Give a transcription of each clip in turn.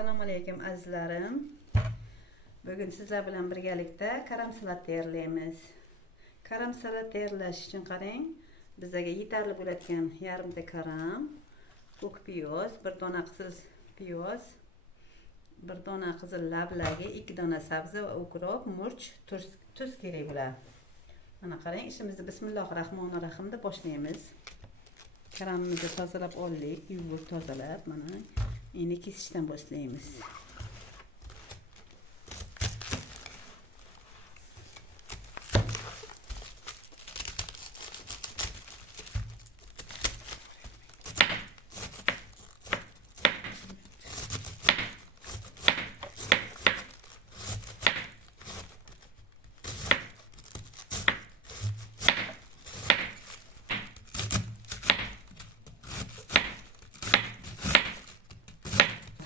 Assalomu alaykum azizlarim. Bugun sizlar bilan birgalikda karam salat tayyorlaymiz. Karam salat tayyorlash uchun qarang, bizga yetarli bo'ladigan yarimta karam, ko'k piyoz, bir dona qizil piyoz, bir dona qizil lablagi, 2 dona sabzi va ukrop, murch, tuz kerak bo'ladi. Mana qarang, ishimizni bismillahirrohmanirrohim deb boshlaymiz. Karamimizni tozalab oldik, yuvib tozalab, mana endi kesishdan boshlaymiz.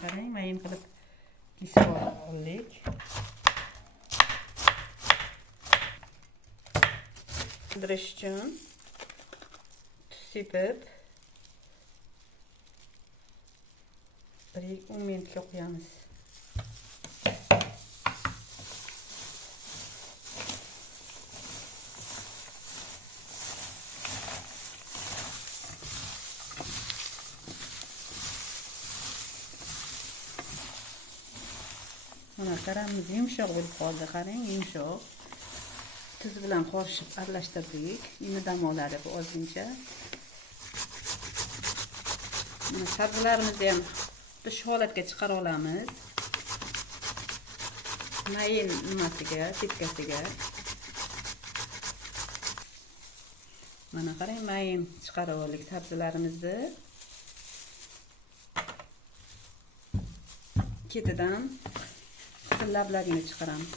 Qarang, mayin qilib kesib oldik. Qidirish uchun tuz sepib 1-10 minutga qo'yamiz. Mana karamimiz yumshoq bo'lib qoldi, qarang, yumshoq. Tuz bilan qo'shib aralashtirdik. Endi dam oladi bu ozgincha. Mana sabzilarimizni ham shu holatga chiqara olamiz. Mayin nimasiga, tetkasiga. Mana qarang, mayin chiqarib oldik sabzilarimizni. Ketidan lablagini chiqaramiz.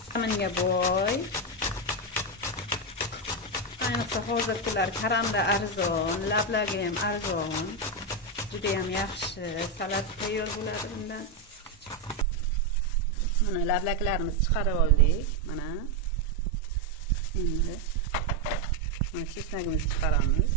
Vitaminga boy. Ayniqsa hozirgilar karamda arzon, lablagi ham arzon. Juda ham yaxshi salat tayyor bo'ladi bundan. Mana lablaglarimizni chiqarib oldik. Mana. Endi mana chesnagimizni chiqaramiz.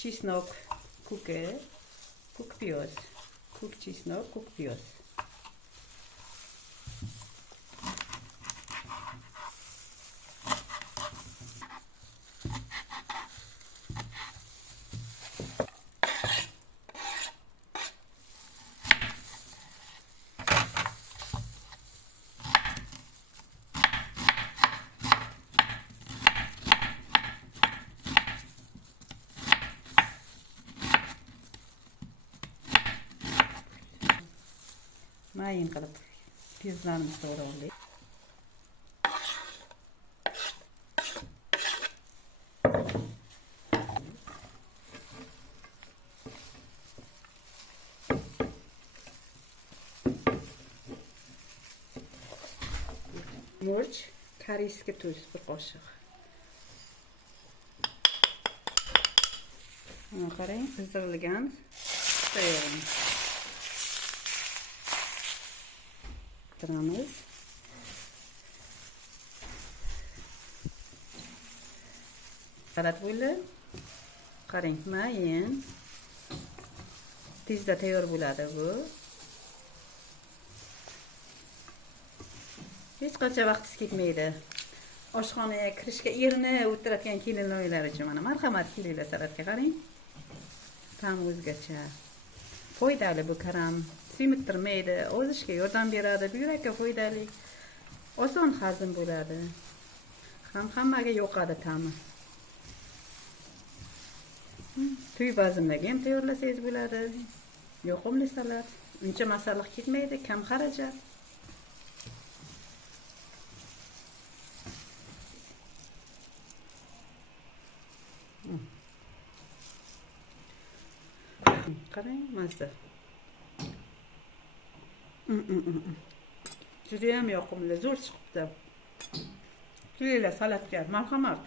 Чеснок, ko'k piyoz, ko'k chesnok, ko'k piyoz. Mayin qilib piyozlarimizni to'g'raylik. Murch, koreyskiy tuz 1 qoshiq. Mana qarang, qizdirilgan so'yamiz. Tiramiz. Salat bo'ldi. Qarang, mayin. Tezda tayyor bo'ladi bu. Hech qancha vaqtingiz ketmaydi. Oshxonaga kirishga erinib o'tiradigan kelinlar uchun mana marhamat kelinglar salatga qarang. Ta'm o'zgacha. Foydali bu karam. Semittirmaydi, ozishga yordam beradi, buyrakka foydali, oson hazm bo'ladi. Hammaga yoqadi ta'mi. To'y bazmlarga ham tayyorlasangiz bo'ladi. Yoqimli salat, uncha masalliq ketmaydi, kam xarajat. Qarang, mazza. Juda ham yoqimli, zo'r chiqibdi. Kelinglar salatga, marhamat.